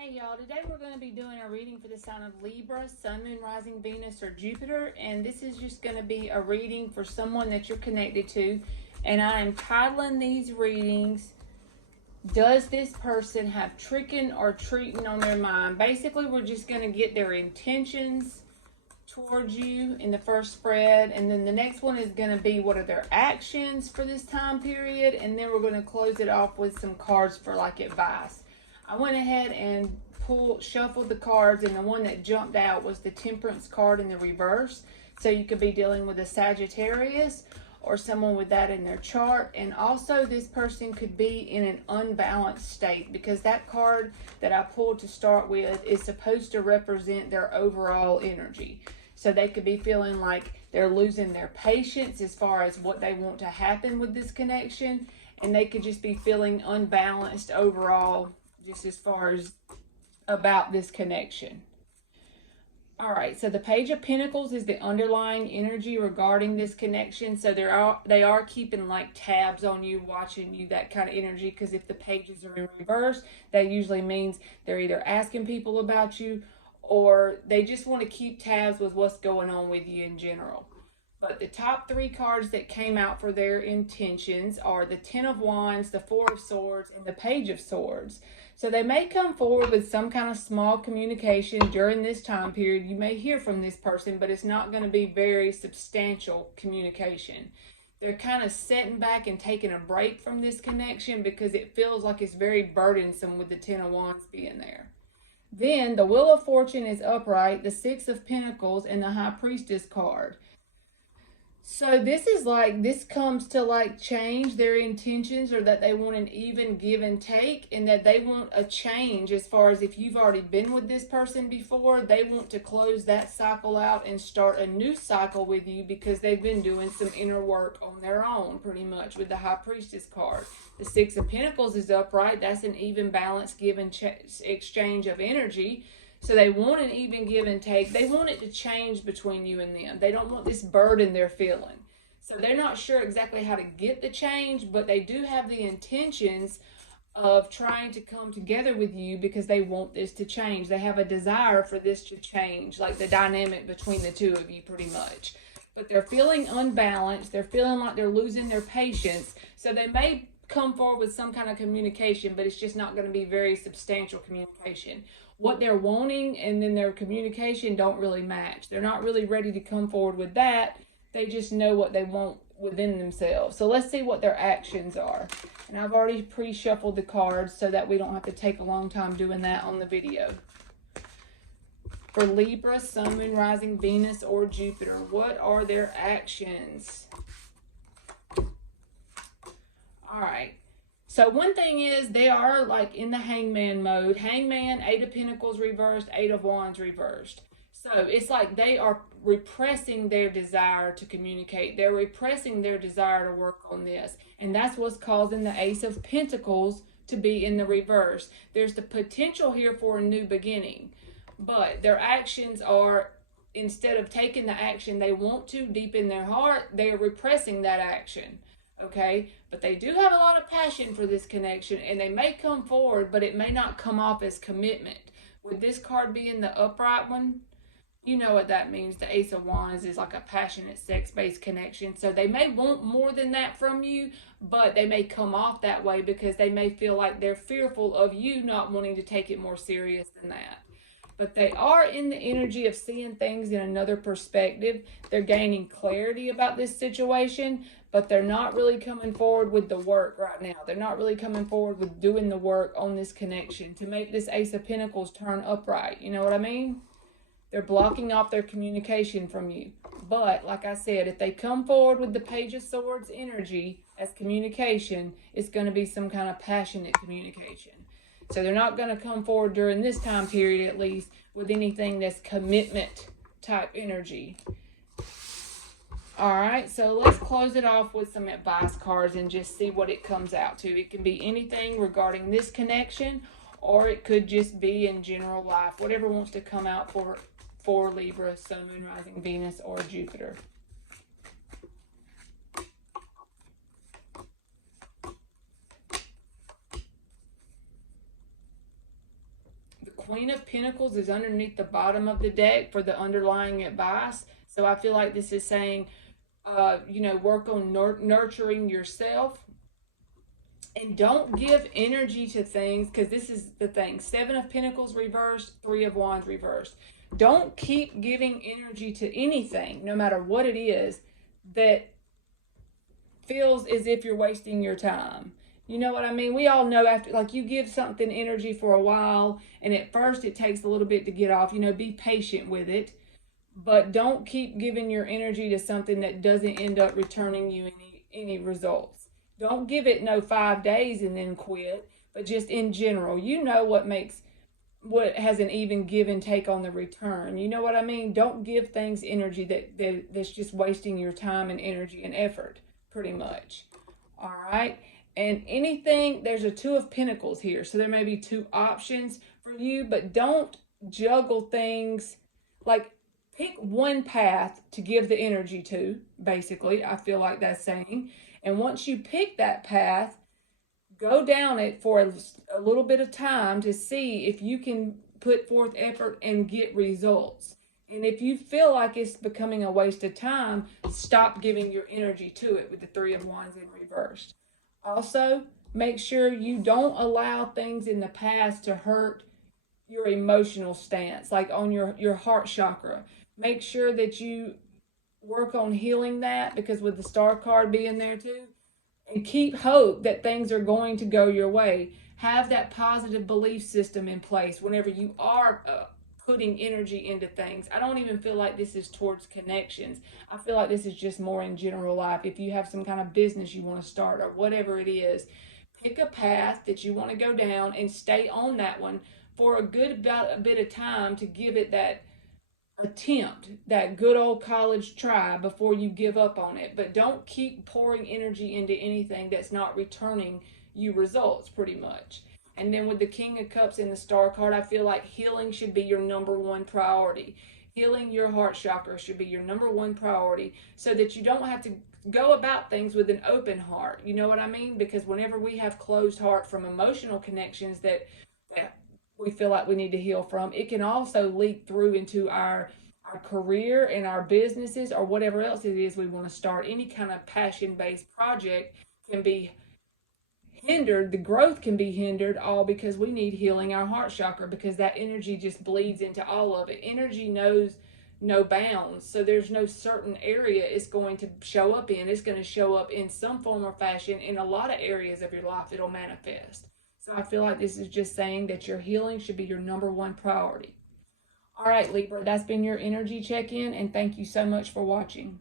Hey y'all, today we're going to be doing a reading for the sign of Libra, Sun, Moon, Rising, Venus, or Jupiter. And this is just going to be a reading for someone that you're connected to. And I am titling these readings, Does this person have tricking or treating on their mind? Basically, we're just going to get their intentions towards you in the first spread. And then the next one is going to be what are their actions for this time period. And then we're going to close it off with some cards for like advice. I went ahead and shuffled the cards, and the one that jumped out was the Temperance card in the reverse. So you could be dealing with a Sagittarius or someone with that in their chart. And also this person could be in an unbalanced state, because that card that I pulled to start with is supposed to represent their overall energy. So they could be feeling like they're losing their patience as far as what they want to happen with this connection. And they could just be feeling unbalanced overall, just as far as about this connection. All right, so the Page of Pentacles is the underlying energy regarding this connection. So they are keeping like tabs on you, watching you, that kind of energy, because if the pages are in reverse, that usually means they're either asking people about you or they just want to keep tabs with what's going on with you in general. But the top three cards that came out for their intentions are the Ten of Wands, the Four of Swords, and the Page of Swords. So they may come forward with some kind of small communication during this time period. You may hear from this person, but it's not going to be very substantial communication. They're kind of setting back and taking a break from this connection because it feels like it's very burdensome with the Ten of Wands being there. Then the Wheel of Fortune is upright, the Six of Pentacles, and the High Priestess card. So this comes to like change their intentions, or that they want an even give and take, and that they want a change as far as if you've already been with this person before, they want to close that cycle out and start a new cycle with you because they've been doing some inner work on their own pretty much with the High Priestess card. The Six of Pentacles is upright. That's an even balance give and exchange of energy. So they want an even give and take. They want it to change between you and them. They don't want this burden they're feeling. So they're not sure exactly how to get the change, but they do have the intentions of trying to come together with you because they want this to change. They have a desire for this to change, like the dynamic between the two of you pretty much. But they're feeling unbalanced. They're feeling like they're losing their patience. So they may come forward with some kind of communication, but it's just not going to be very substantial communication. What they're wanting and then their communication don't really match. They're not really ready to come forward with that. They just know what they want within themselves. So let's see what their actions are. And I've already pre-shuffled the cards so that we don't have to take a long time doing that on the video. For Libra, Sun, Moon, Rising, Venus, or Jupiter, what are their actions? All right. So one thing is they are like in the Hangman mode. Hangman, Eight of Pentacles reversed, Eight of Wands reversed. So it's like they are repressing their desire to communicate. They're repressing their desire to work on this. And that's what's causing the Ace of Pentacles to be in the reverse. There's the potential here for a new beginning. But their actions are, instead of taking the action they want to deep in their heart, they're repressing that action. Okay, but they do have a lot of passion for this connection, and they may come forward, but it may not come off as commitment. With this card being the upright one, you know what that means. The Ace of Wands is like a passionate sex-based connection. So they may want more than that from you, but they may come off that way because they may feel like they're fearful of you not wanting to take it more serious than that. But they are in the energy of seeing things in another perspective. They're gaining clarity about this situation, but they're not really coming forward with the work right now. They're not really coming forward with doing the work on this connection to make this Ace of Pentacles turn upright. You know what I mean? They're blocking off their communication from you. But like I said, if they come forward with the Page of Swords energy as communication, it's going to be some kind of passionate communication. So they're not going to come forward during this time period, at least, with anything that's commitment type energy. All right, so let's close it off with some advice cards and just see what it comes out to. It can be anything regarding this connection, or it could just be in general life, whatever wants to come out for Libra, Sun, Moon, Rising, Venus, or Jupiter. Queen of Pentacles is underneath the bottom of the deck for the underlying advice. So I feel like this is saying, you know, work on nurturing yourself. And don't give energy to things, because this is the thing. 7 of Pentacles reversed, 3 of Wands reversed. Don't keep giving energy to anything, no matter what it is, that feels as if you're wasting your time. You know what I mean? We all know, after, like, you give something energy for a while, and at first it takes a little bit to get off. You know, be patient with it. But don't keep giving your energy to something that doesn't end up returning you any results. Don't give it no 5 days and then quit, but just in general, you know what has an even give and take on the return. You know what I mean? Don't give things energy that's just wasting your time and energy and effort, pretty much. All right. And anything, there's a 2 of Pentacles here, so there may be 2 options for you, but don't juggle things. Like, pick one path to give the energy to, basically. I feel like that's saying. And once you pick that path, go down it for a little bit of time to see if you can put forth effort and get results. And if you feel like it's becoming a waste of time, stop giving your energy to it with the 3 of Wands in reversed. Also, make sure you don't allow things in the past to hurt your emotional stance, like on your heart chakra. Make sure that you work on healing that, because with the Star card being there too, and keep hope that things are going to go your way. Have that positive belief system in place whenever you are putting energy into things. I don't even feel like this is towards connections. I feel like this is just more in general life. If you have some kind of business you want to start or whatever it is, pick a path that you want to go down and stay on that one for a bit of time to give it that attempt, that good old college try before you give up on it. But don't keep pouring energy into anything that's not returning you results, pretty much. And then with the King of Cups in the Star card, I feel like healing should be your #1 priority. Healing your heart chakra should be your #1 priority, so that you don't have to go about things with an open heart. You know what I mean? Because whenever we have closed heart from emotional connections that we feel like we need to heal from, it can also leak through into our career and our businesses or whatever else it is we want to start. Any kind of passion-based project can be hindered. The growth can be hindered, all because we need healing our heart chakra, because that energy just bleeds into all of it. Energy knows no bounds, so there's no certain area it's going to show up in. It's going to show up in some form or fashion in a lot of areas of your life. It'll manifest. So I feel like this is just saying that your healing should be your #1 priority. All right, Libra, that's been your energy check-in, and thank you so much for watching.